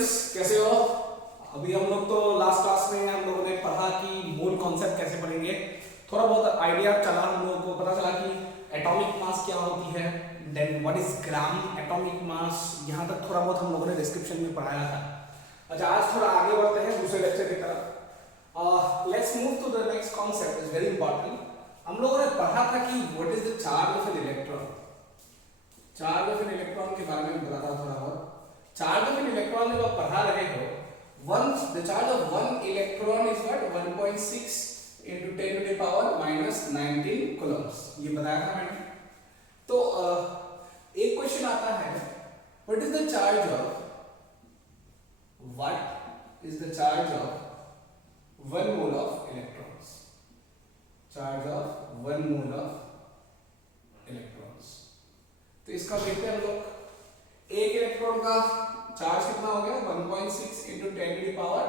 Students, कैसे हो? अभी हम लोग तो लास्ट क्लास में हम लोगों ने पढ़ा कि मोल कॉन्सेप्ट कैसे पढ़ेंगे। थोड़ा बहुत आइडिया चला, हम लोगों को पता चला कि एटॉमिक मास क्या होती है, then what is gram atomic mass, यहाँ तक थोड़ा बहुत हम लोगों ने डिस्क्रिप्शन में पढ़ाया था। अच्छा, आज थोड़ा आगे बढ़ते हैं दूसरे लेक्चर की तरफ। Let's move to the next concept, is very important. हम लोगों ने पढ़ा था कि what is the charge of an electron. Charge of an electron के बारे में बताता थोड़ा बहुत। चार्ज ऑफ एन इलेक्ट्रॉन जब आप पढ़ा रहे हो, once the charge of one electron is what 1.6 into 10 to the power minus 19 coulombs, ये बताया था मैंने। तो एक क्वेश्चन आता है, what is the charge of 1 mole of electrons? charge of 1 mole of electrons, तो इसका देखते हैं हम लोग। एक इलेक्ट्रॉन का चार्ज कितना हो गया? 1.6 into 10 to the power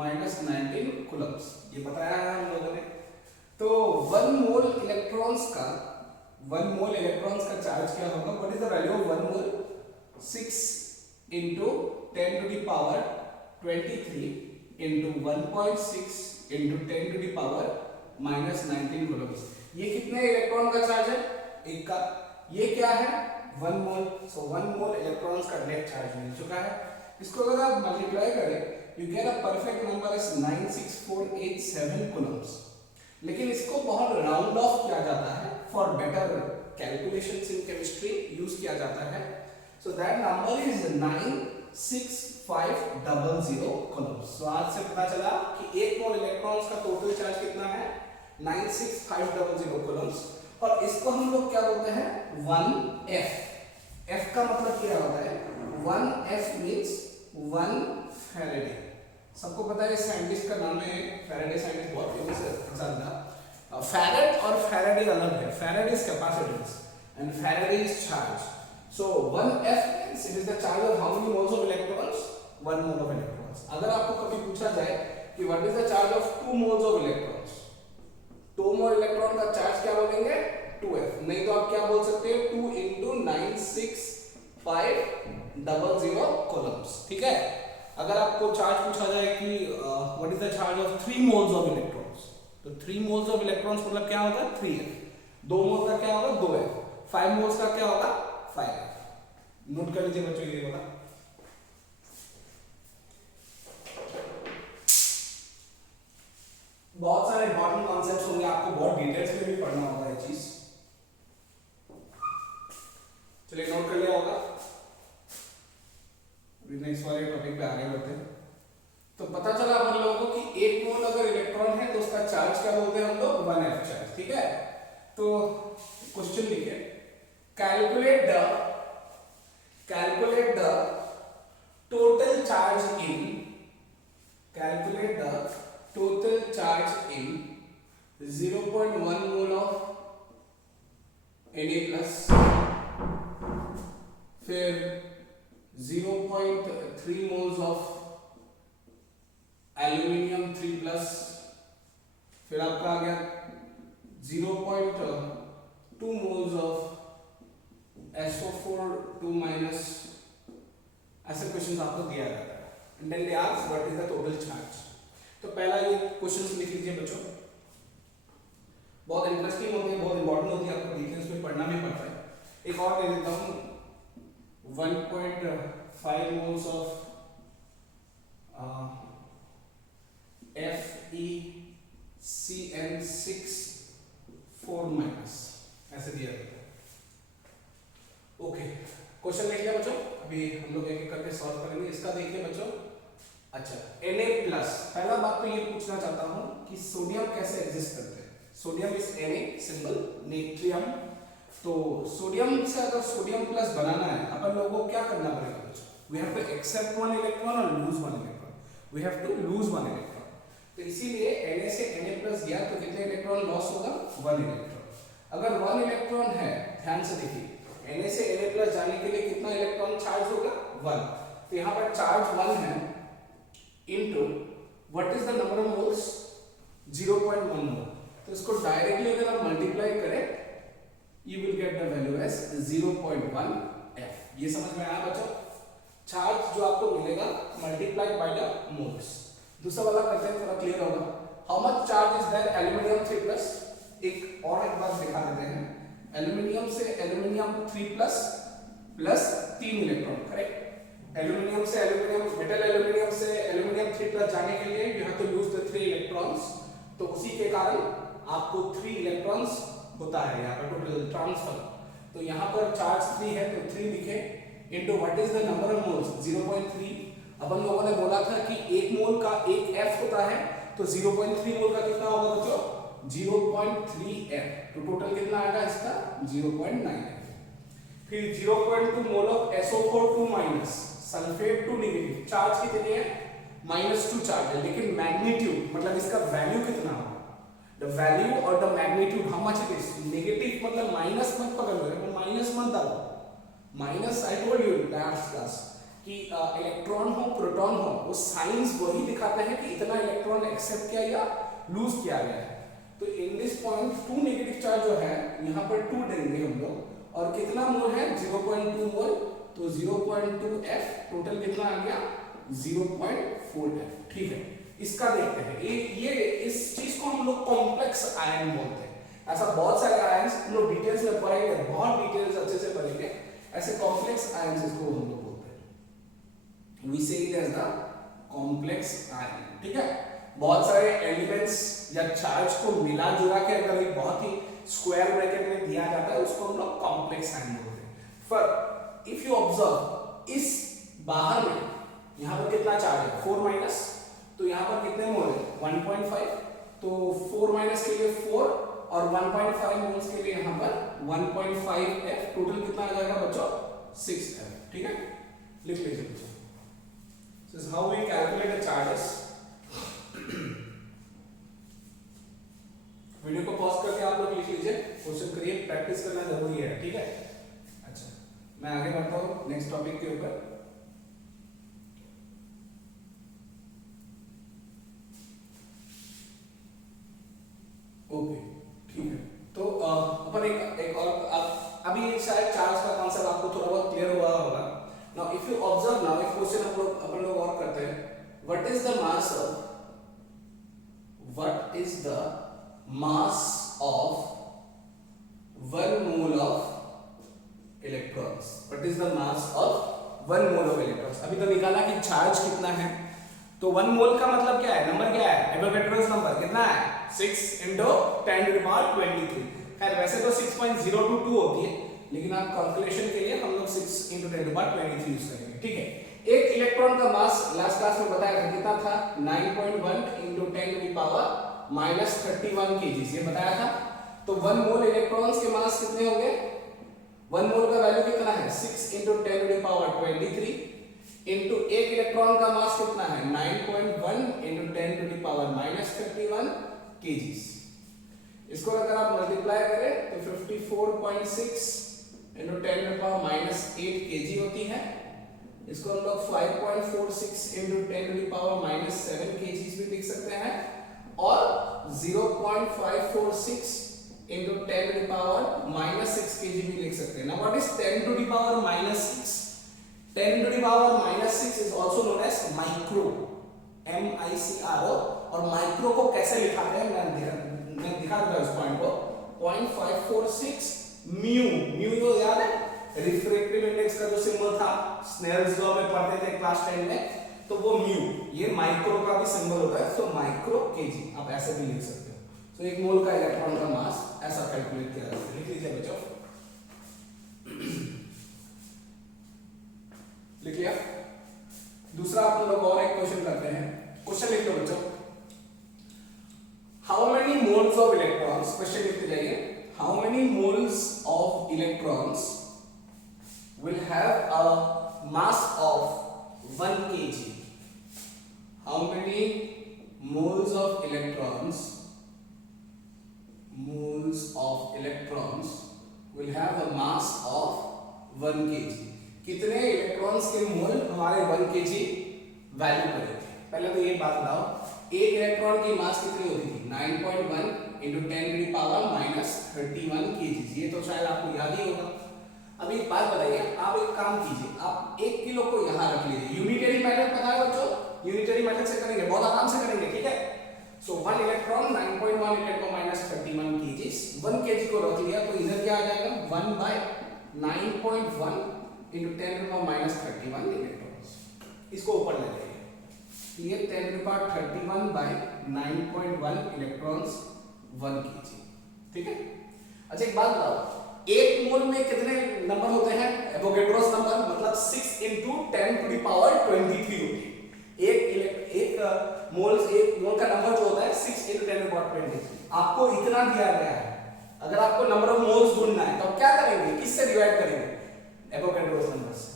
minus 19 coulombs, ये बताया है हम लोगों ने। तो 1 मोल इलेक्ट्रॉन्स का चार्ज क्या होगा? What is the value of 1 mole? 6 into 10 to the power 23 into 1.6 into 10 to the power minus 19 coulombs। ये कितने इलेक्ट्रॉन का चार्ज है? एक का। ये क्या है? 1 मोल। सो 1 मोल इलेक्ट्रॉन्स का नेट चार्ज मिल चुका है। इसको अगर आप मल्टीप्लाई करें, you get a perfect number is 96487 coulombs। लेकिन इसको बहुत राउंड ऑफ किया जाता है for better calculations in chemistry, use किया जाता है। So that number is 96500 coulombs। सो आज से पता चला कि 1 मोल इलेक्ट्रॉन्स का टोटल चार्ज कितना है? 96500 coulombs। और इसको हम लोग क्या बोलते हैं? 1f। f का मतलब क्या होता है? 1f means 1 Faraday. सबको पता है साइंटिस्ट का नाम है फैराडे, साइंटिस्ट बहुत फेमस है एग्जाम्पल। फैराड और फैराडे अलग है। Faraday is capacitance and Faraday is charge. So 1f means it is the charge of how many moles of electrons? 1 mole of electrons. अगर आपको कभी पूछा जाए कि what is the charge of 2 moles of electrons, 2 mole electron का charge क्या बोलेंगे? 2f। नहीं तो आप क्या बोल सकते हैं? 2 into 96500 coulombs। ठीक है। अगर आपको चार्ज पूछा जाए कि what is the charge of 3 moles of electrons, तो 3 मोल्स ऑफ इलेक्ट्रॉन्स मतलब क्या होगा? 3f। 2 मोल्स का क्या होगा? 2f। 5 मोल्स का क्या होगा? 5f। नोट कर लीजिए बच्चों ये वाला। बहुत सारे इंपॉर्टेंट कॉन्सेप्ट्स होंगे, आपको बहुत डिटेल्स में भी पढ़ना होगा ये चीज। चलिए नोट कर लिया होगा। अभी नेक्स्ट वाले टॉपिक पे आगे बढ़ते हैं। तो पता चला अपन लोगों को कि 1 मोल अगर इलेक्ट्रॉन है तो उसका चार्ज क्या बोलते हैं हम लोग? 1f charge. ठीक है। तो क्वेश्चन लिखे, calculate the total charge in 0.1 mole of Na+, फिर 0.3 moles of aluminium 3+, फिर आपका आ गया 0.2 moles of SO4 2-। ऐसे क्वेश्चन आपको दिया जाता है। And then they ask what is the total charge. तो पहला ये क्वेश्चन लिख लीजिए बच्चों, बहुत इंटरेस्टिंग होती है, बहुत इंपॉर्टेंट होती है, आपको डिटेल्स में पढ़ना भी पड़ता है। एक और ले लेता हूँ, 1.5 मोल्स ऑफ FeCN6 ऐसे दिया जाता है। ओके, क्वेश्चन लिख लिया बच्चों। अभी हम लोग एक एक करके सॉल्व करेंगे। इसका देखिए बच्चों। अच्छा, Na+, पहला बात तो ये पूछना चाहता हूं कि सोडियम कैसे एग्जिस्ट करते हैं। Sodium is Na symbol, natrium. तो सोडियम से अगर सोडियम प्लस बनाना है, अपन लोगों को क्या करना पड़ेगा बच्चों? We have to accept 1 electron और lose 1 electron. We have to lose 1 electron. तो इसीलिए Na से Na+ गया तो कितने इलेक्ट्रॉन लॉस होगा? 1 इलेक्ट्रॉन। अगर 1 इलेक्ट्रॉन है, ध्यान से देखिए, Na से Na+ जाने के लिए कितना इलेक्ट्रॉन चार्ज होगा? 1। तो यहाँ पर चार्ज 1 है into what is the number of moles? 0.1 mole। तो इसको डायरेक्टली अगर आप मल्टीप्लाई करें, you will get the value as 0.1f। ये समझ में आया बच्चों? चार्ज जो आपको मिलेगा मल्टीप्लाइड बाय द मोल्स। दूसरा वाला करते हैं, थोड़ा क्लियर होगा। How much charge is there aluminium 3+, एक बार दिखा देते हैं। एल्यूमिनियम से aluminium 3+ plus 3 electron, correct. Aluminium से एल्यूमिनियम, मेटल एल्यूमिनियम से एल्यूमिनियम 3+ जाने के लिए you have to use the 3 electrons, तो उसी के कारण आपको 3 इलेक्ट्रॉन्स होता है यहाँ पर टोटल ट्रांसफर। तो यहाँ पर चार्ज 3 है तो 3 लिखे into what is the number of moles 0.3। अपन लोगों ने बोला था कि 1 मोल का 1 F होता है, तो 0.3 मोल का कितना होगा बच्चों 0.3 F, तो टोटल कितना आएगा इसका 0.9। फिर 0.2 mole of SO4 2- sulphate 2 negative, charge कितनी है -2 चार्ज है, लेकिन मैग्नीट्यूड मतलब इसका वैल्यू कितना होगा, द वैल्यू और the magnitude how much it is. Negative मतलब माइनस मत पकड़ लो, माइनस मत डालो, minus I told you that's class कि इलेक्ट्रॉन हो प्रोटॉन हो वो साइंस वही दिखाते हैं कि इतना इलेक्ट्रॉन एक्सेप्ट किया या लूज किया गया है। तो in this point 2 negative charge जो है यहाँ पर 2 देंगे हम लोग, और कितना मोल है 0.2 मोल, तो 0.2 F, टोटल कितना आ गया 0.4 F। ठीक है, इसका देखते हैं। ये इस चीज को हम लोग कॉम्प्लेक्स आयन बोलते हैं। ऐसा बहुत सारे आयन्स हम लोग डिटेल्स में पढ़ेंगे, बहुत डिटेल्स अच्छे से पढ़ेंगे। ऐसे कॉम्प्लेक्स आयन्स इसको हम लोग बोलते हैं, we say it as the complex ion. ठीक है, बहुत सारे एलिमेंट्स या चार्ज को मिला जुला के अगर एक बहुत ही स्क्वायर ब्रैकेट में दिया जाता है उसको हम लोग कॉम्प्लेक्स आयन बोलते हैं। फॉर इफ यू ऑब्जर्व इस बाहर में यहाँ पर कितना चार्ज है 4-, तो यहाँ पर कितने मोल है 1.5, तो 4- के लिए 4 और 1.5 मोल्स के लिए यहाँ पर 1.5 F, टोटल कितना आ जाएगा बच्चों 6 F। ठीक है, लिख लीजिए बच्चों। This is how we calculate the charges. Video को पॉज करके आप लोग लिख लीजिए, क्वेश्चन करिए, प्रैक्टिस करना जरूरी है। ठीक है, अच्छा मैं आगे बढ़ता हूँ नेक्स्ट टॉपिक के ऊपर। ओके ठीक है, तो अपन एक और अभी शायद चार्ज का कॉन्सेप्ट आपको थोड़ा बहुत क्लियर हुआ होगा। Now if you observe, now एक क्वेश्चन अपन लोग और करते हैं। What is the mass of one mole of electrons? What is the mass of 1 mole of electrons? अभी तो निकाला कि चार्ज कितना है, तो 1 मोल का मतलब क्या है, नंबर क्या है, एवोगैड्रोस नंबर कितना है 6 × 10⁻23। खैर वैसे तो 6.022 होती है, लेकिन आप कैलकुलेशन के लिए हम लोग 6 × 10⁻23 यूज करेंगे। ठीक है, एक इलेक्ट्रॉन का मास लास्ट क्लास में बताया था कितना था 9.1 × 10⁻31 kg, ये बताया था। तो 1 मोल इलेक्ट्रॉन्स के मास कितने होंगे, 1 मोल का वैल्यू कितना है 6 × 10⁻23 इनटू एक इलेक्ट्रॉन का मास कितना है 9.1 × 10⁻31 kg। इसको अगर आप मल्टीप्लाई करें तो 54.6 × 10⁻8 kg होती है। इसको हम लोग 5.46 × 10⁻7 kg भी लिख सकते हैं, और 0.546 × 10⁻6 kg भी लिख सकते हैं। Now what is 10⁻6? 10⁻6 is also known as micro, MICRO, और माइक्रो को कैसे लिखाते हैं मैं दिखा दूंगा इस पॉइंट को। 0.546 म्यू तो याद है रिफ्रैक्टिव इंडेक्स का जो सिंबल था स्नेल्स लॉ में पढ़ते थे क्लास 10 में, तो वो म्यू, ये माइक्रो का भी सिंबल होता है, सो माइक्रो केजी आप ऐसे भी लिख सकते हो। तो 1 मोल का इलेक्ट्रॉन का मास ऐसा कैलकुलेट किया जाता है, लिख लीजिए बच्चों, लिख लिया। दूसरा आप लोग और एक क्वेश्चन करते हैं, क्वेश्चन लिख लो बच्चों। How many moles of electrons, question लिखते जाइए, how many moles of electrons will have a mass of 1 kg? How many moles of electrons will have a mass of 1 kg? कितने इलेक्ट्रॉन्स के मोल हमारे 1 kg value करेंगे? पहले तो ये बात बताओ, एक इलेक्ट्रॉन की मास कितनी होती थी 9.1 × 10⁻31 kg, ये तो शायद आपको याद ही होगा। अभी एक बात बताइए, आप एक काम कीजिए, आप 1 किलो को यहाँ रख लीजिए। यूनिटरी मेथड पता है बच्चों, यूनिटरी मेथड से करेंगे, बहुत आराम से करेंगे, ठीक है। सो 1 इलेक्ट्रॉन 9.1 × 10⁻31 kgs, 1 kg को रख लिया तो इधर क्या आ जाएगा 1/9.1 × 10⁻31 इलेक्ट्रॉन्स। इसको ऊपर ले जाइए, ये 10⁻31/9.1 इलेक्ट्रॉन्स 1 kg, ठीक है। अच्छा एक बात बताओ, एक मोल में कितने नंबर होते हैं? एवोगैड्रोस नंबर, मतलब 6 × 10⁻23 होती है। एक मोल का नंबर जो होता है 6 × 10⁻23। आपको इतना दिया गया है, अगर आपको नंबर ऑफ मोल्स ढूंढना है तो आप क्या करेंगे, किससे डिवाइड करेंगे? एवोगैड्रोस नंबर से।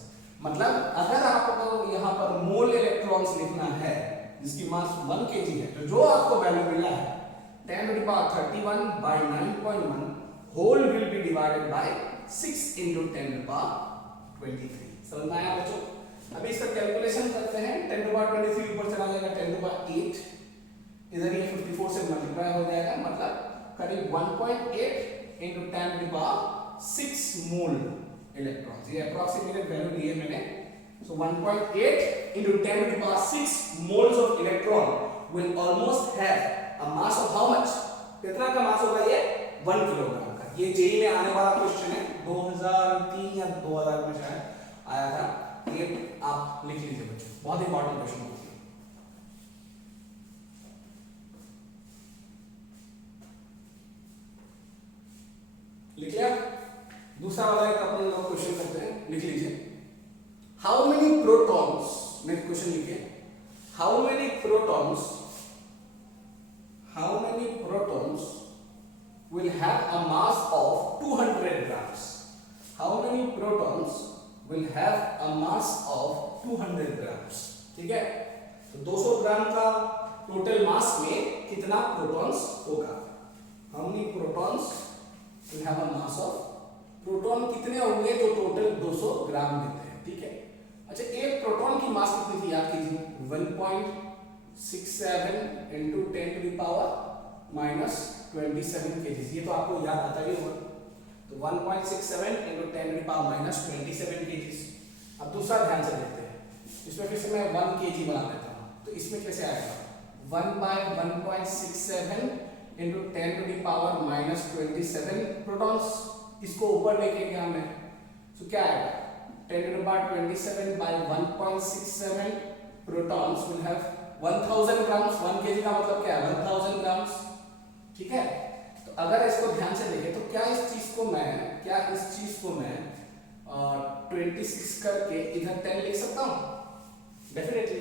मतलब अगर आपको यहाँ पर मोल इलेक्ट्रॉन्स लिखना है जिसकी मास 1 kg है, तो जो आपको वैल्यू मिला है 10⁻31/9.1 whole will be divided by 6 × 10⁻23। समझ में आया बच्चों? अभी इसका कैलकुलेशन करते हैं। 10⁻23 ऊपर चला जाएगा 10⁻8, इधर ये 54 से मल्टीप्लाई हो जाएगा, मतलब करीब 1.8 × 10⁻6 मोल इलेक्ट्रॉन्स। ये अप्रॉक्सीमेट वैल्यू दी है मैंने। सो 1.8 × 10⁻6 moles of electron will almost have a mass of how much? कितना का मास होगा ये? 1 किलोग्राम। ये जेई में आने वाला क्वेश्चन है, 2003 या 2000 में शायद आया था। ये आप लिख लीजिए बच्चों, बहुत इंपॉर्टेंट क्वेश्चन होती है। लिख लिया? दूसरा वाला एक अपन लोग क्वेश्चन करते हैं, लिख लीजिए। How many protons, next question लिखिए, how many protons will have a mass of 200 grams? How many protons will have a mass of 200 grams? ठीक है, तो 200 ग्राम का टोटल मास में कितना प्रोटॉन्स होगा? How many protons will have a mass of? Proton कितने होंगे जो टोटल 200 ग्राम देते हैं, ठीक है। अच्छा एक प्रोटॉन की मास कितनी थी याद कीजिए, 1.67 × 10⁻27 kg। ये तो आपको याद आता ही होगा। तो 1.67 × 10⁻27 kg। अब दूसरा ध्यान से देखते हैं, इसमें फिर से मैं 1 kg बना देता हूँ, तो इसमें कैसे आएगा 1/1.67 × 10⁻27 प्रोटॉन्स। इसको ऊपर लेके गया मैं, तो क्या आएगा 10⁻27/1.67 protons will have 1000 grams. 1 kg का मतलब क्या है 1000 ग्राम्स, ठीक है। तो अगर इसको ध्यान से देखें तो क्या इस चीज को मैं 26 करके इधर 10 लिख सकता हूं? Definitely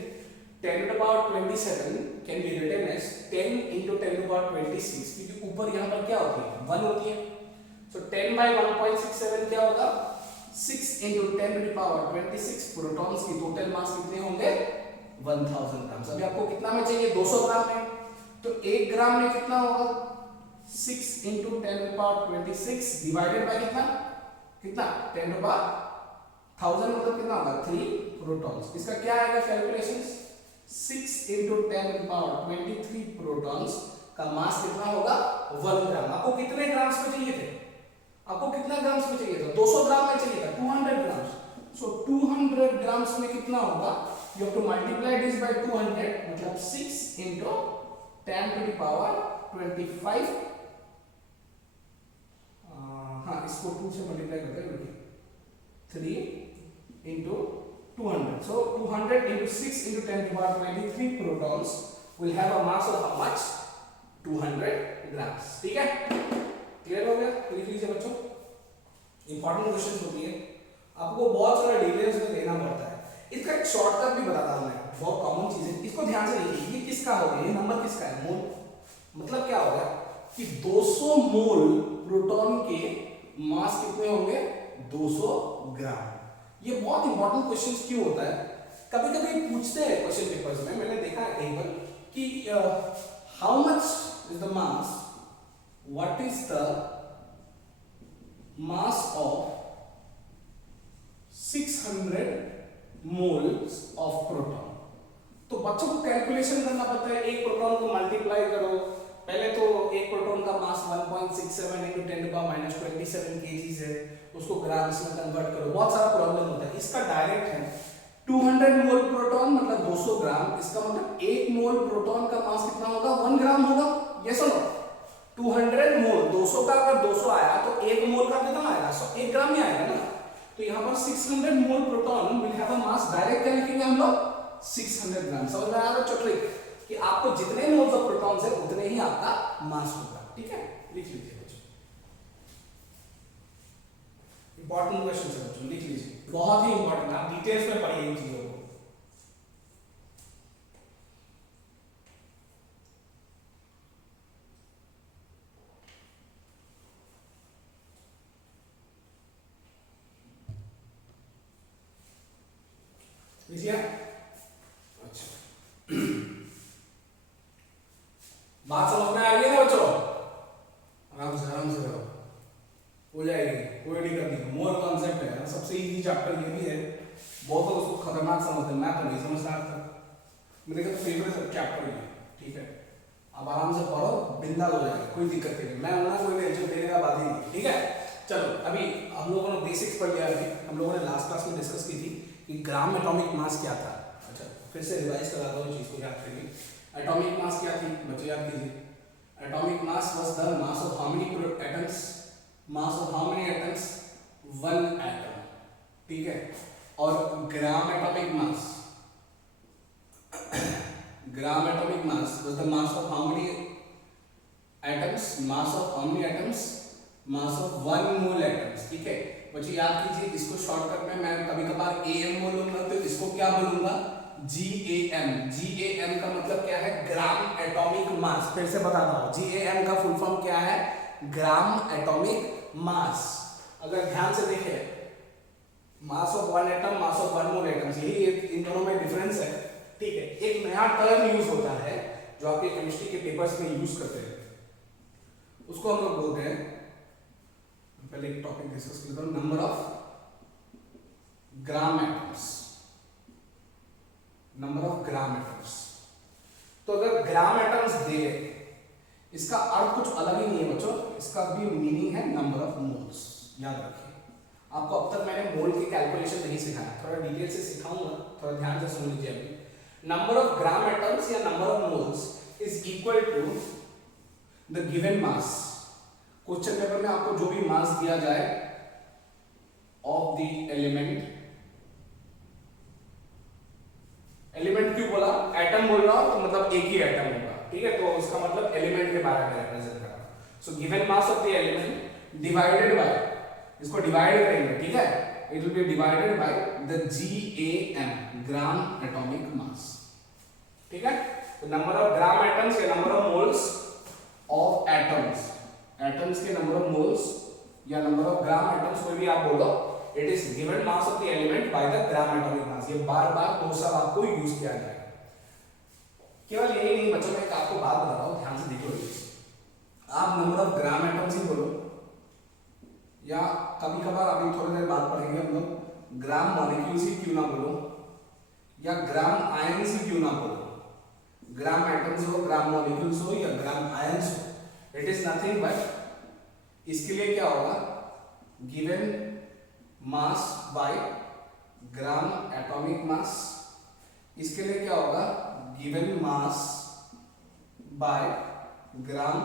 10⁻27 can be written as 10 × 10⁻26, क्योंकि ऊपर यहां पर क्या होती है 1 होती है। सो 10/1.67 क्या होगा 6 × 10⁻26 प्रोटॉन्स की टोटल मास कितने होंगे 1000 ग्राम। अभी आपको कितना में चाहिए 200 ग्राम में, तो 1 ग्राम में कितना होगा 6 × 10⁻26 डिवाइडेड बाय कितना 10⁻1000 मतलब कितना होगा 3 प्रोटॉन्स। इसका क्या आएगा कैलकुलेशन 6 × 10⁻23 प्रोटॉन्स का मास कितना होगा 1 ग्राम। आपको कितने ग्राम्स में चाहिए थे, आपको कितना ग्राम्स में चाहिए था 200 ग्राम में चाहिए था 200 ग्राम्स। सो 200 ग्राम्स में कितना होगा, you have to multiply this by 200, मतलब 6 × 10⁻25। हाँ इसको 2 से मल्टीप्लाई करते हैं, 3 × 200। So 200 × 6 × 10⁻23 protons will have a mass of how much 200 grams। ठीक है, क्लियर हो गया? लिख लीजिए बच्चों, इंपॉर्टेंट क्वेश्चन होती है, आपको बहुत सारा डिटेल्स में लेना पड़ता है। इसका एक शॉर्टकट भी बताता हूं मैं, बहुत कॉमन चीज है, इसको ध्यान से देखिए। ये किसका हो गया, ये नंबर किसका है मोल, मतलब क्या होगा कि 200 मोल प्रोटॉन के मास कितने होंगे 200 ग्राम। ये बहुत इंपॉर्टेंट क्वेश्चन क्यों होता है, कभी कभी पूछते हैं क्वेश्चन पेपर्स में, मैंने देखा है कहीं पर कि how much is the mass, what is the mass of 600 moles of proton. तो बच्चों को कैलकुलेशन करना पड़ता है, एक प्रोटॉन को मल्टीप्लाई करो पहले तो एक प्रोटॉन का मास 1.67 × 10⁻27 kg है, उसको ग्राम्स में कन्वर्ट करो, बहुत सारा प्रॉब्लम होता है। इसका डायरेक्ट है 200 मोल प्रोटॉन मतलब 200 ग्राम, इसका मतलब 1 मोल प्रोटॉन का मास कितना होगा 1 ग्राम होगा। ये सुनो 200 मोल 200 का अगर 200 आया तो 1 मोल का कितना आएगा 1 ग्राम ही आएगा ना। तो यहाँ पर 600 mole proton will have a mass, direct क्या लिखेंगे हम लोग 600 ग्राम। समझ में आया बच्चों ट्रिक कि आपको जितने मोल्स ऑफ प्रोटॉन्स है उतने ही आपका मास होगा। ठीक है, लिख लीजिए बच्चों, इंपॉर्टेंट क्वेश्चन है बच्चों, लिख लीजिए, बहुत ही इंपॉर्टेंट, आप डिटेल्स में पढ़िए इन चीजों को। लीजिए, अच्छा बात समझ में आ रही है ना बच्चों? आराम से करो, हो जाएगी, कोई दिक्कत नहीं। मोर कॉन्सेप्ट है, सबसे इजी चैप्टर ये भी है, बहुत लोग उसको खतरनाक समझते हैं, मैं तो नहीं समझता आज तक, मेरे का फेवरेट चैप्टर ये। ठीक है, अब आराम से पढ़ो, बिंदास हो जाएगा, कोई दिक्कत नहीं, मैं ना कोई टेंशन लेने का बात ही नहीं। ठीक है, चलो अभी हम लोगों ने बेसिक्स पढ़ लिया। अभी हम लोगों ने लास्ट क्लास में डिस्कस की थी कि ग्राम एटॉमिक मास क्या था। अच्छा, फिर से रिवाइज कराता हूँ चीज को, याद करिए। एटॉमिक मास क्या थी बच्चों, याद कीजिए। Atomic mass was the mass of how many atoms, mass of how many atoms, one atom. ठीक है, और ग्राम atomic mass, gram atomic mass was the mass of how many atoms, mass of how many atoms, mass of 1 mole atoms. ठीक है बच्चों, याद कीजिए, इसको shortcut में मैं कभी कभार एम बोलूंगा तो इसको क्या बोलूंगा GAM। GAM का मतलब क्या है, ग्राम एटॉमिक मास। फिर से बताता हूं, GAM का फुल फॉर्म क्या है, ग्राम एटॉमिक मास। अगर ध्यान से देखें, mass of 1 atom, mass of 1 mole atoms, यही इन दोनों में डिफरेंस है। ठीक है, एक नया टर्म यूज होता है जो आपके केमिस्ट्री के पेपर्स में यूज करते हैं, उसको हम लोग बोलते हैं, पहले एक टॉपिक डिस्कस करता हूं, number of gram atoms, number of gram atoms. तो अगर ग्राम एटम्स दे, इसका अर्थ कुछ अलग ही नहीं है बच्चों, इसका भी मीनिंग है नंबर ऑफ मोल्स। याद रखिए, आपको अब तक मैंने मोल की कैलकुलेशन नहीं सिखाया, थोड़ा डिटेल से सिखाऊंगा, थोड़ा ध्यान से सुन लीजिए। अभी नंबर ऑफ ग्राम एटम्स या number of moles is equal to the given mass. Question paper में आपको जो भी मास दिया जाए ऑफ द एलिमेंट, एलिमेंट क्यों बोला, एटम बोल रहा हूं तो मतलब एक ही एटम होगा। ठीक है, तो इसका मतलब एलिमेंट के बारे में रिप्रेजेंट कर रहा हूं। So given mass of the element divided by, इसको डिवाइड करेंगे, ठीक है, it will be divided by the GAM, gram atomic मास। ठीक है, तो नंबर ऑफ ग्राम एटम्स या number of moles of atoms, atoms के नंबर ऑफ मोल्स या नंबर ऑफ ग्राम एटम्स, कोई भी आप बोलो, it is given mass of the element by the gram atomic मास। ये बार बार दो सब आपको यूज किया जाएगा। केवल यही नहीं बच्चों, मैं आपको बात बता रहा हूं, ध्यान से देखो, आप नंबर ऑफ ग्राम एटम्स ही बोलो, या कभी कभार अभी थोड़ी देर बाद पढ़ेंगे हम लोग ग्राम मॉलिक्यूल्स ही क्यों ना बोलो, या ग्राम आयंस ही क्यों ना बोलो। ग्राम एटम्स हो, ग्राम मॉलिक्यूल्स हो या ग्राम आयंस हो, इट इज नथिंग बट, इसके लिए क्या होगा, given mass by gram atomic मास। इसके लिए क्या होगा, given mass by gram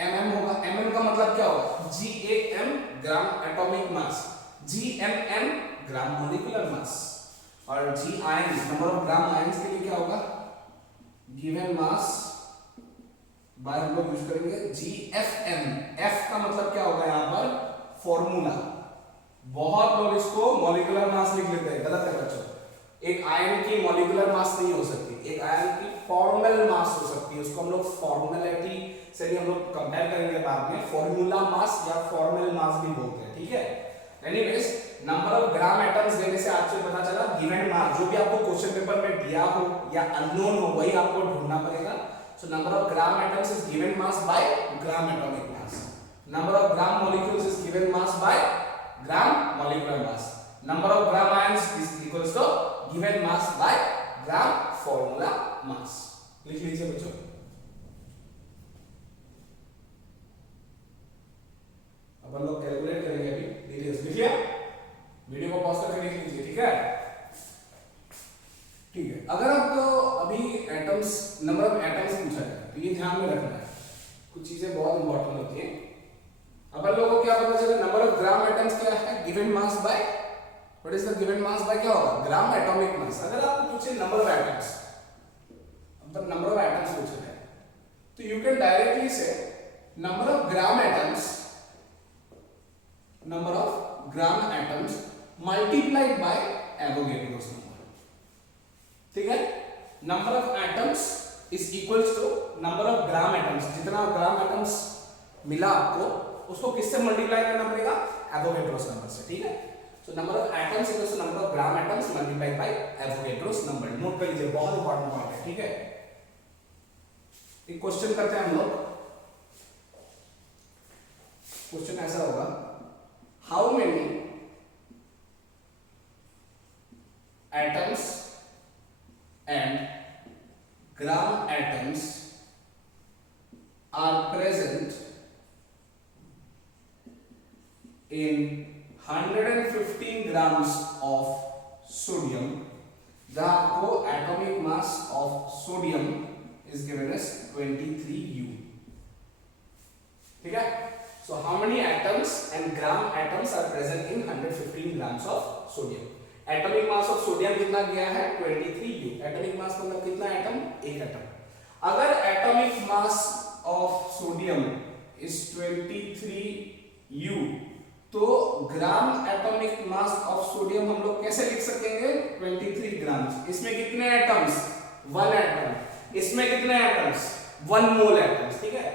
mm होगा। mm का मतलब क्या होगा, GAM ग्राम एटॉमिक मास, GMM ग्राम मॉलिक्यूलर मास, और G ions, number of gram ions के लिए क्या होगा, गिवन मास बाय, हम लोग यूज करेंगे GFM। F का मतलब क्या होगा यहाँ पर, फॉर्मूला। बहुत लोग इसको मॉलिक्यूलर मास लिख लेते हैं, गलत है बच्चों। एक आयन की मॉलिक्यूलर मास नहीं हो सकती, एक आयन की फॉर्मल मास हो सकती है, उसको हम लोग फॉर्मेलिटी से भी हम लोग कंपेयर करेंगे बाद में, फॉर्मूला मास या फॉर्मल मास भी बोलते हैं। ठीक है, anyways number of gram atoms देने से आपको पता चला गिवन मास, जो भी आपको क्वेश्चन पेपर में दिया हो या अननोन हो वही आपको ढूंढना पड़ेगा। So number of gram atoms is given mass by gram atomic mass, number of gram molecules is given mass by gram molecular mass, number of gram ions is equals to given mass by gram formula mass. लिख लीजिए बच्चों, अपन लोग calculate करेंगे अभी details. लिख लिया? Video को pause करके लिख लीजिए, ठीक है? ठीक है, अगर आपको अभी एटम्स, नंबर ऑफ एटम्स पूछा जाए तो ये ध्यान में रखना है, कुछ चीजें बहुत इंपॉर्टेंट होती हैं। अपन लोगों को क्या पता चला? नंबर ऑफ ग्राम एटम्स क्या है? Given mass by, what is the given mass by क्या होगा? Gram atomic mass. अगर आपको पूछे नंबर ऑफ एटम्स, अब नंबर ऑफ एटम्स पूछे जाए तो यू कैन डायरेक्टली से number of gram atoms, number of gram atoms multiplied by Avogadro's number. ठीक है, number of atoms is equals to number of gram atoms. जितना gram atoms मिला आपको उसको किससे मल्टीप्लाई करना पड़ेगा? एवोगैड्रोस नंबर से। ठीक है, so number of atoms equals to number of gram atoms multiplied by Avogadro's number. Note कर लीजिए, बहुत इंपॉर्टेंट पॉइंट है। ठीक है, एक क्वेश्चन करते हैं हम लोग। क्वेश्चन ऐसा होगा, how many atoms and gram atoms are present in 115 grams of sodium. The atomic mass of sodium is given as 23U. ठीक है, so how many atoms and gram atoms are present in 115 grams of sodium? Atomic mass of sodium कितना गया है? 23U। Atomic mass मतलब कितना atom? एक atom. अगर atomic mass of sodium is 23U तो ग्राम एटॉमिक मास ऑफ सोडियम हम लोग कैसे लिख सकेंगे? 23 ग्राम। इसमें कितने एटम्स? 1 एटम। इसमें कितने एटम्स? 1 मोल एटम्स। ठीक है,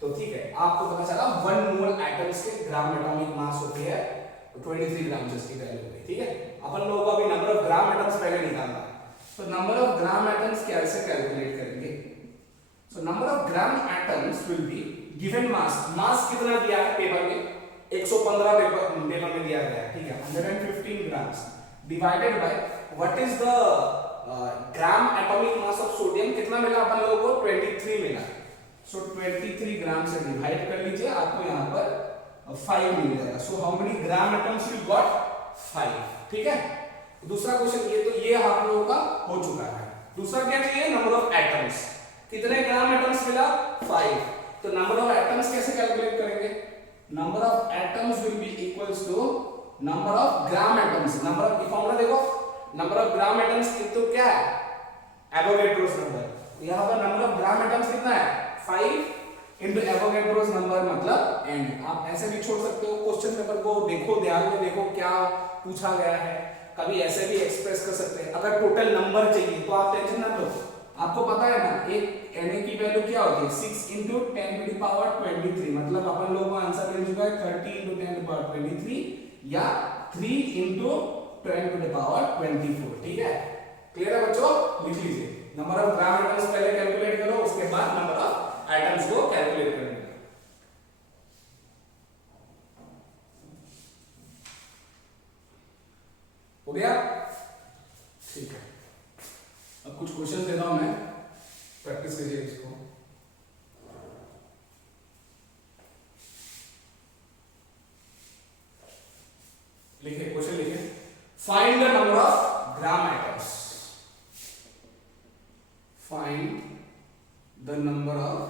तो ठीक है, आपको पता चला 1 मोल एटम्स के ग्राम एटॉमिक मास होती है 23 ग्राम, जिसकी वैल्यू है। ठीक है, अपन लोगों को अभी नंबर ऑफ ग्राम एटम्स पहले निकालना है, तो नंबर ऑफ ग्राम एटम्स कैसे कैलकुलेट करेंगे? So number of gram atoms will be given mass. Mass कितना दिया है पेपर में? 115 पेपर में दिया गया है। ठीक है, 115 grams divided by what is the gram atomic mass of sodium? कितना मिला अपन लोगों को? 23 मिला। सो 23 ग्राम से डिवाइड कर लीजिए, आपको यहाँ पर 5 मिल जाएगा। So how many gram atoms you got? 5। ठीक है, दूसरा क्वेश्चन ये, तो ये आप लोगों का हो चुका है। दूसरा क्या चाहिए? Number of atoms. कितने ग्राम एटम्स मिला? 5। तो नंबर ऑफ एटम्स कैसे कैलकुलेट करेंगे? Number of atoms will be equals to number of gram atoms. Number of formula देखो, नंबर ऑफ ग्राम एटम्स तो क्या है? Avogadro's number. यहां पर नंबर ऑफ ग्राम एटम्स कितना है? 5 इनटू एवोगैड्रोस नंबर मतलब एंड। आप ऐसे भी छोड़ सकते हो, क्वेश्चन पेपर को देखो, ध्यान में देखो क्या पूछा गया है। कभी ऐसे भी एक्सप्रेस कर सकते हैं। अगर टोटल नंबर चाहिए तो आप टेंशन ना लो, आपको पता है ना एक Na की वैल्यू क्या होती है? 6 इंटू 10 टू द पावर 23। मतलब अपन लोगों का आंसर मिल चुका है 30 इंटू 10 टू द पावर 23 या 3 इंटू 10 टू द पावर 24। ठीक है, क्लियर है बच्चों? लिख लीजिए, नंबर ऑफ ग्राम एटम्स पहले कैलकुलेट करो, उसके बाद नंबर ऑफ एटम्स को कैलकुलेट करेंगे। हो गया? ठीक है, अब कुछ क्वेश्चन देता हूं मैं, प्रैक्टिस कीजिए इसको। लिखिए, क्वेश्चन लिखिए, find the number of gram atoms. Find the number of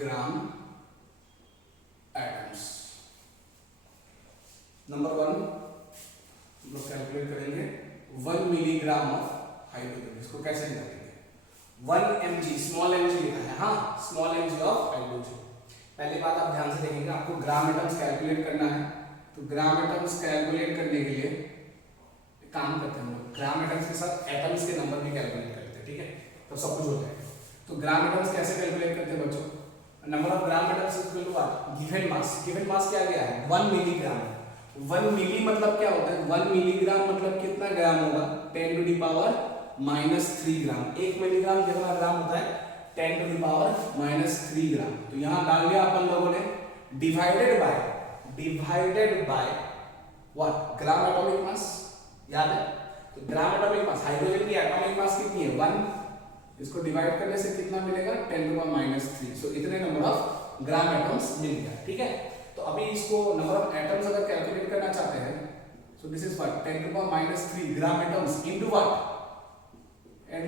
gram atoms. Number 1 हम लोग कैलकुलेट करेंगे 1 मिलीग्राम ऑफ हाइड्रोजन। इसको कैसे निकालेंगे? 1 mg, स्मॉल mg लिखा है, हाँ, स्मॉल mg ऑफ हाइड्रोजन। पहली बात आप ध्यान से देखेंगे, आपको ग्राम एटम्स कैलकुलेट करना है, तो ग्राम एटम्स कैलकुलेट करने के लिए काम करते हैं हम लोग, ग्राम एटम्स के साथ एटम्स के नंबर भी कैलकुलेट करते हैं। ठीक है, तो सब कुछ होता है। तो ग्राम एटम्स कैसे कैलकुलेट करते हैं बच्चों? Number of gram atoms equal to what? Given mass. Given mass क्या गया है? 1 मिलीग्राम। 1 मिली मतलब क्या होता है? 1 मिलीग्राम मतलब कितना ग्राम होगा? 10 to the power -3 gram. 1 milligram कितना ग्राम होता है? 10 टू द पावर -3 ग्राम। तो यहां डाल दिया अपन लोगों ने, divided by what? Gram atomic मास। याद है? तो ग्राम एटॉमिक मास, हाइड्रोजन की एटॉमिक मास कितनी है? 1। इसको डिवाइड करने से कितना मिलेगा? 10 टू द पावर -3। सो इतने नंबर ऑफ ग्राम एटम्स मिल गया। ठीक है, अभी इसको नंबर ऑफ एटम्स अगर कैलकुलेट करना चाहते हैं, so this is what 10 to power -3 gram atoms into what an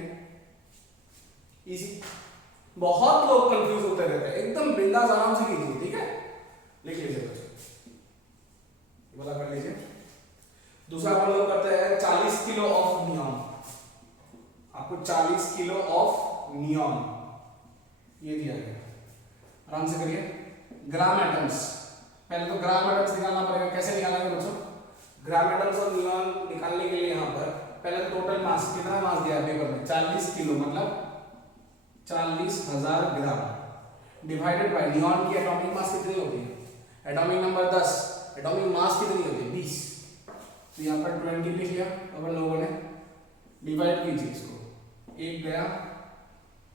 easy. बहुत लोग कंफ्यूज होते रहते हैं, एकदम बिंदास आराम से कीजिए, ठीक है। लिख लीजिए बच्चों, ये वाला कर लीजिए। दूसरा हम लोग करते हैं 40 किलो ऑफ नियॉन। आपको 40 किलो ऑफ नियॉन ये दिया गया, आराम से करिए। ग्राम एटम्स, पहले तो ग्राम एटम्स निकालना पड़ेगा। कैसे निकालेंगे बच्चों? ग्राम एटम्स और नियॉन निकालने के लिए यहाँ पर पहले टोटल मास, कितना मास दिया है पेपर में? 40 किलो, मतलब 40,000 ग्राम डिवाइडेड बाय नियॉन की एटॉमिक मास कितनी होती है? एटॉमिक नंबर 10, एटॉमिक मास कितनी होती है? 20। तो यहाँ पर 20 लिख लिया अपन लोगों ने। डिवाइड कीजिए इसको, एक गया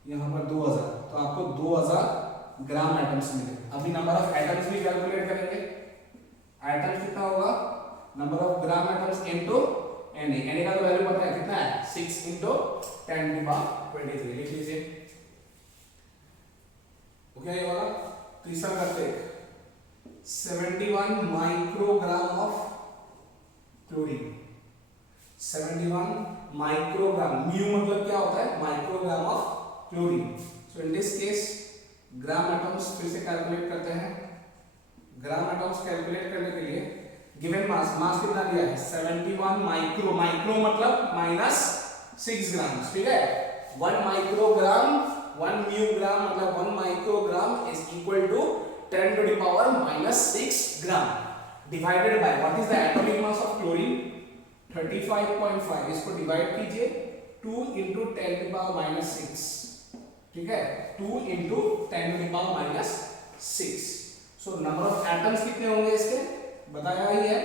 यहाँ पर 2000, तो आपको 2000 ग्राम एटम्स मिले। अभी नंबर ऑफ एटम्स भी कैलकुलेट करेंगे। एटम्स कितना होगा? Number of gram atoms into Na। Na का तो वैल्यू पता है कितना है? 6 इनटू 10 टू पावर 23। लिख लीजिए। ओके, ये वाला। तीसरा करते हैं 71 microgram of chlorine. 71 microgram, mu मतलब क्या होता है? Microgram of chlorine. So in this case gram atoms फिर से कैलकुलेट करते हैं। ग्राम एटम्स कैलकुलेट करने के लिए गिवन मास, मास कितना दिया है? 71 माइक्रो, माइक्रो मतलब -6 ग्राम, ठीक है। 1 माइक्रोग्राम, 1 म्यू ग्राम मतलब 1 microgram is equal to 10 to the power -6 gram divided by what is the atomic mass of chlorine? 35.5। इसको डिवाइड कीजिए 2 इंटू 10 टू पावर -6, ठीक है। 2 into 10 to the power -6। So number of atoms कितने होंगे इसके? बताया ही है,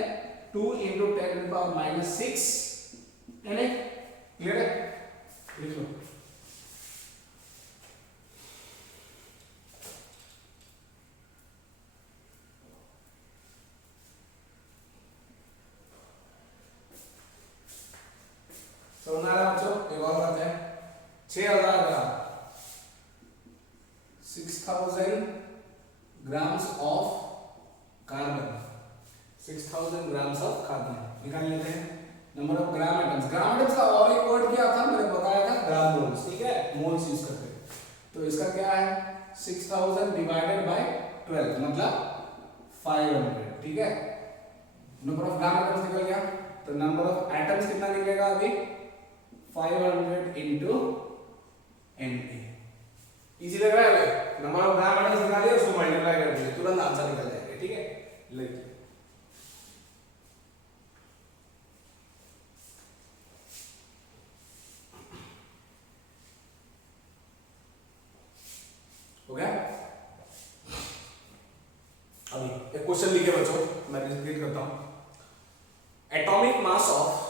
2 into 10 to the power -6। Clear है? लिख लो। समझ आ रहा है बच्चों? एक और बात है, 6000 ग्राम, 6000 grams of carbon, 6000 grams of carbon निकाल लेते हैं। Number of gram atoms, gram atoms का और एक वर्ड क्या था? मैंने बताया था ग्राम मोल्स, ठीक है। मोल्स यूज करते हैं। तो इसका क्या है? 6000 डिवाइडेड बाय 12 मतलब 500, ठीक है। नंबर ऑफ ग्राम एटम्स निकल गया, तो नंबर ऑफ एटम्स कितना निकलेगा अभी? 500 इंटू Na। इजी लग रहा है? नंबर ऑफ ग्राम एटम्स निकालिए, उसको मल्टीप्लाई कर दीजिए, तुरंत आंसर निकल जाएगा, ठीक है। लेकिन हो गया। अभी एक क्वेश्चन लिखे बच्चों, मैं रिपीट करता हूं। Atomic mass of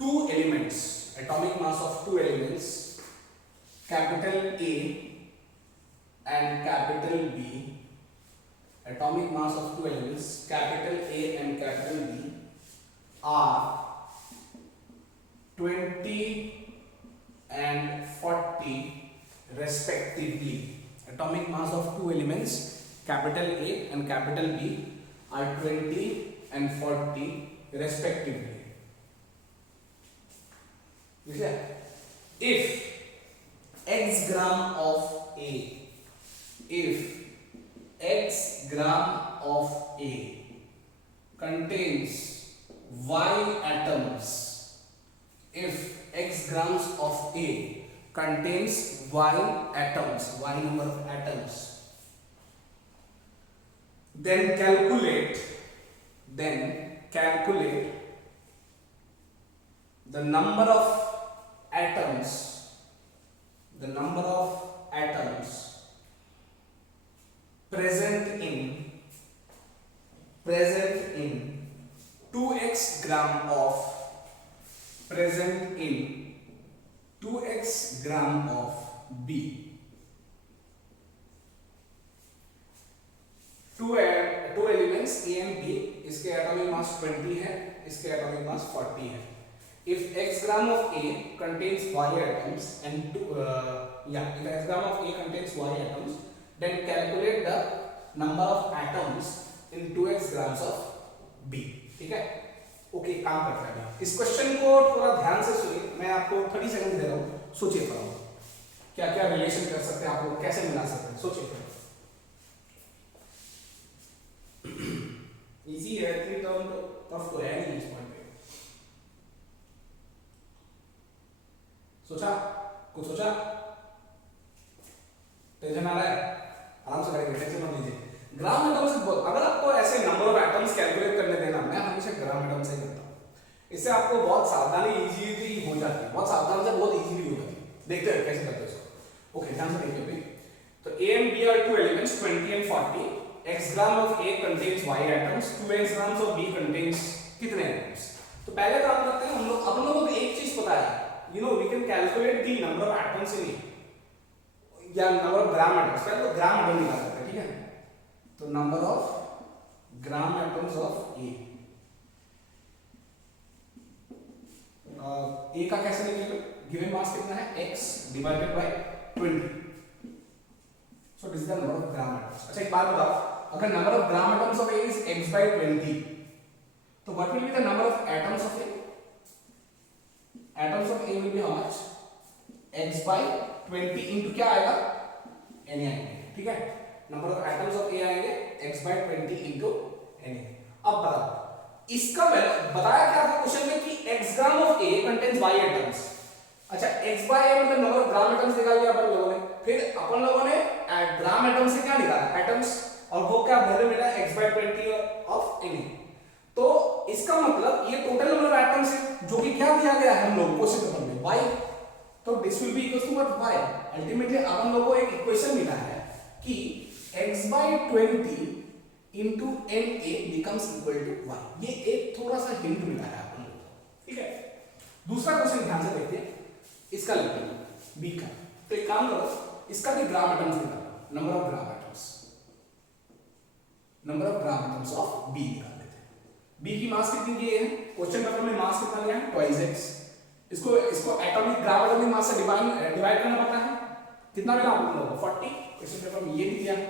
two elements, atomic mass of two elements, capital A and capital B, atomic mass of two elements, capital A and capital B are 20 and 40 respectively. Atomic mass of two elements, capital A and capital B are 20 and 40 respectively. If x gram of A, if x gram of A contains y atoms, if x grams of A contains y atoms, y number of atoms, then calculate the number of atoms present in 2x gram of 2x gram of B. Two elements A and B, इसके atomic mass 20 है, इसके atomic mass 40 है। If x gram of A contains y atoms and if x gram of A contains y atoms, then calculate the number of atoms in 2x grams of B. ठीक है? Okay, काम करते हैं। इस question को थोड़ा ध्यान से सुनिए, मैं आपको 30 सेकंड दे रहा हूँ, सोचिए थोड़ा क्या क्या रिलेशन कर सकते हैं, आप लोग कैसे मिला सकते हैं, सोचिए थोड़ा। इजी है, 3 टर्म तो टफ तो है नहीं इस पॉइंट पे। सोचा? कुछ सोचा? टेंशन आ रहा है? आराम से करेंगे, टेंशन मत लीजिए। ग्राम एटम से अगर आपको ऐसे नंबर ऑफ एटम्स कैलकुलेट करने देना, मैं हमेशा ग्राम एटम से ही करता हूं। इससे आपको बहुत सावधानी इजीली हो जाती है, बहुत सावधान से बहुत इजीली हो जाती है। देखते हैं कैसे करते हैं इसको। ओके, ध्यान से देखिए भाई। तो A and B are two elements 20 and 40. X gram of A contains Y atoms, 2x grams of B contains कितने एटम्स? तो पहले काम करते हैं हम लोग, अपन लोगों को एक चीज पता है, you know we can calculate the number of atoms in A या number of gram atoms। पहले तो ग्राम एटम निकाल सकते हैं, ठीक है? तो number of gram atoms of A, A का कैसे निकलेगा? गिवन मास कितना है? x divided by 20. So this is the number of gram atoms. अच्छा, एक बात बताओ, अगर number of gram atoms of A is x by 20, तो what will be the number of atoms of A? Atoms of A will be how much? x by 20 into क्या आएगा? Na आएंगे, ठीक है? Number of atoms of A आएंगे x by 20 into Na। अब बताओ, इसका बताया क्या था क्वेश्चन में कि x gram of A contains y atoms। अच्छा, x by A मतलब नंबर ऑफ ग्राम एटम्स निकाल लिया अपन लोगों ने, फिर अपन लोगों ने ग्राम एटम से क्या निकाला? एटम्स, और वो क्या वैल्यू मिला? x by 20 of Na। तो इसका मतलब ये टोटल नंबर ऑफ एटम्स है, जो कि क्या दिया गया है हम लोग क्वेश्चन पेपर में? y। तो this will be equal to what? y। Ultimately अपन लोगों को एक इक्वेशन मिला है कि x by 20 into Na becomes equal to y। ये एक थोड़ा सा हिंट मिला है अपन लोगों को, ठीक है? दूसरा क्वेश्चन ध्यान से देखते हैं, इसका लेते हैं b का। तो एक काम करो, इसका भी ग्राम एटम्स निकालो, number of gram atoms of b निकाल लेते हैं। b की मास कितनी दी है? क्वेश्चन पेपर में मास कितना लिया है? 2x। इसको एटॉमिक ग्राम एटॉमिक मास से डिवाइड करना पड़ता है, कितना मिला आप लोगों को? 40। क्वेश्चन पेपर में ये भी दिया है।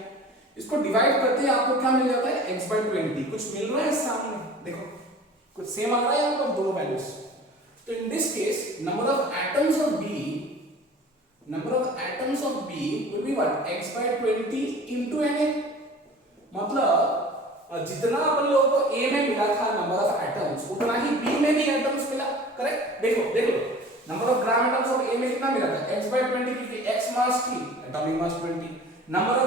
इसको डिवाइड करते हैं आपको क्या मिल जाता है? x by 20। कुछ मिल रहा है सामने, देखो कुछ सेम आ रहा है यहाँ पर दोनों वैल्यूज। तो in this case number of atoms of B will be what? x by 20 into Na। मतलब जितना अपन लोगों को A में मिला था नंबर ऑफ एटम्स, उतना ही B में भी एटम्स मिला, करेक्ट? देखो number of gram atoms of A में कितना मिला था? x by 20, क्योंकि x मास थी, atomic mass 20। Number of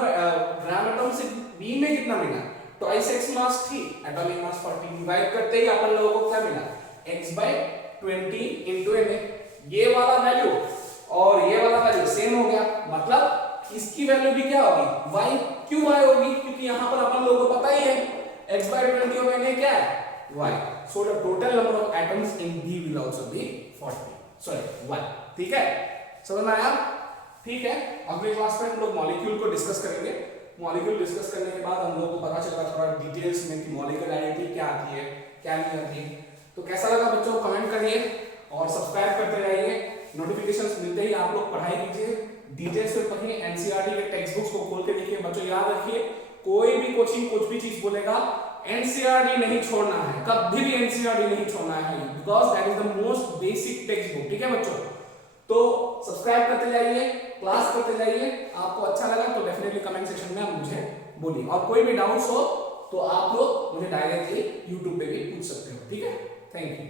gram atoms B में कितना मिला? twice x मास थी, एटॉमिक मास 40। डिवाइड करते ही अपन लोगों को क्या मिला? x by 20 into Na। ये वाला वैल्यू और ये वाला वैल्यू सेम हो गया, मतलब इसकी वैल्यू भी क्या होगी? y। क्यों y होगी? क्योंकि यहां पर अपन लोगों को पता ही है x by 20 of Na क्या है? y। So the total number of atoms in B will also be 40, sorry 1। ठीक है, समझ में आया? ठीक है, अगले क्लास में हम लोग मॉलिक्यूल को डिस्कस करेंगे। मॉलिक्यूल डिस्कस करने के बाद हम लोगों को पता चलेगा थोड़ा डिटेल्स में कि मॉलिक्यूलैरिटी क्या आती है, क्या नहीं आती है। तो कैसा लगा बच्चों, कमेंट करिए और सब्सक्राइब करते रहिए। नोटिफिकेशंस मिलते ही आप लोग पढ़ाई कीजिए, डिटेल्स में पढ़िए, एनसीईआरटी के टेक्स्ट बुक्स को खोल के देखिए। बच्चों याद रखिए, कोई भी कोचिंग कुछ भी चीज बोलेगा, एनसीईआरटी नहीं छोड़ना है, कभी भी एनसीईआरटी नहीं छोड़ना है, because that is the most basic text book. ठीक है बच्चों, तो सब्सक्राइब करते जाइए, क्लास करते जाइए। आपको अच्छा लगा तो डेफिनेटली कमेंट सेक्शन में आप मुझे बोलिए, और कोई भी डाउट्स हो तो आप लोग मुझे डायरेक्टली यूट्यूब पे भी पूछ सकते हो। ठीक है, थैंक यू।